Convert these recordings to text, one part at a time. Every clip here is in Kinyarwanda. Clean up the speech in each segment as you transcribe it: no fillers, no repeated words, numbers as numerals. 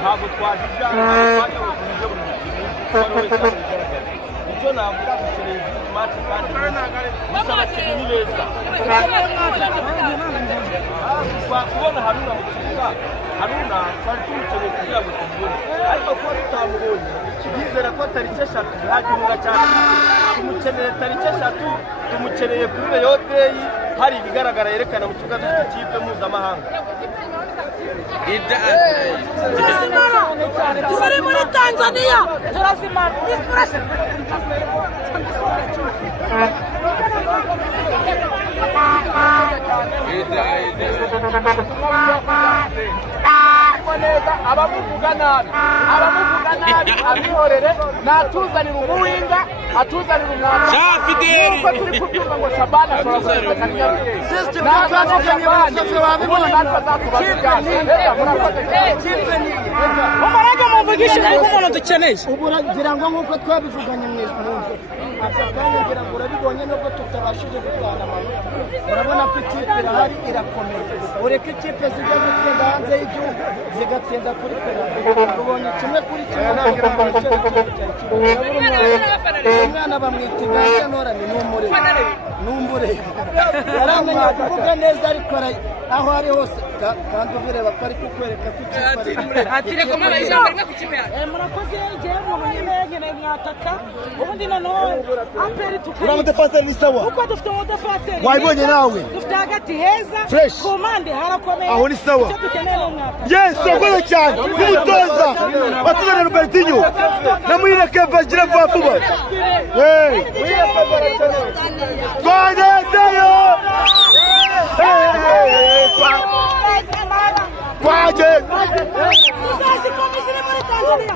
ntabwo twajija twayoboje buri mukino icyo navuga dukeneye match kandi abakinnyi beza kubona Haruna mu kibuga Haruna twari tumukeneye kugira ngo tumubone ariko kuba tutamubonye bizera ko tariki 3 hagihunga cyane tumukeneye tariki 3 tumukeneye kuri Rayon Day hari ibigaragara yerekana mu kibuga cy'ikipe mpuzamahanga Turi muri Tanzania turazimana inspiration abamuvuga nabi abihorere natuzanira umuwinga atuzanira umwanda nuko turi kubyumva ngo Shabana system umaraga muvugisha ariko umuntu dukeneye ubu ngira ngo nkuko twabivuganye mu nzu akakanya ngira ngo urabibonye nubwo tutabashije gutana amanota urabona ko ikipe irahari irakomeye ureke ikipe zijya gutsinda hanze y'igihugu zigatsinda kuri penalty ubonye kimwe kuri kimwe ngira ngo umwana bamwita igashya norani n'umure yaramenye kuvuga neza ariko aho ari hose kandi ubireba ko ari kukwereka ko ikipe atire ko mara ijambo rimwe ku kimwe murakoze igihe umuntu nyine mwataka ubundi nanone aperi tukuri uramudefanse ni sawa uko dufite umudefanse wayibonye nawe dufite hagati heza komande harakomeye aho ni sawa icyo dukeneye no mwataka yes yakoze cyane umutoza batuzana Robertinho namwire Keva gira vuba twagezeyo twaje tuzazi komisine muri Tanzania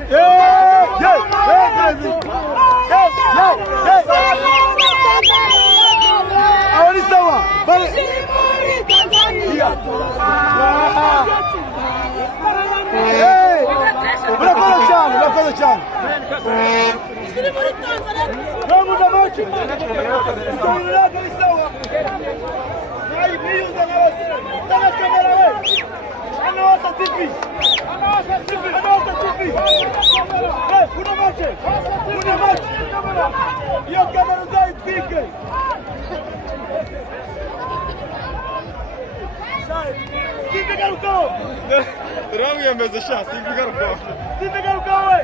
aho ni sawa murakoze cyane Siri muri Tanzania Vamos da noite. Aí, miúda na você. Tá na câmera aí. A nossa TV. A nossa TV. A nossa TV. Ei, una noche. Una noche. E a câmera daí fica. Sai. Se pegar o gol. Não ia mesmo achar, se pegar o gol. Se pegar o gol,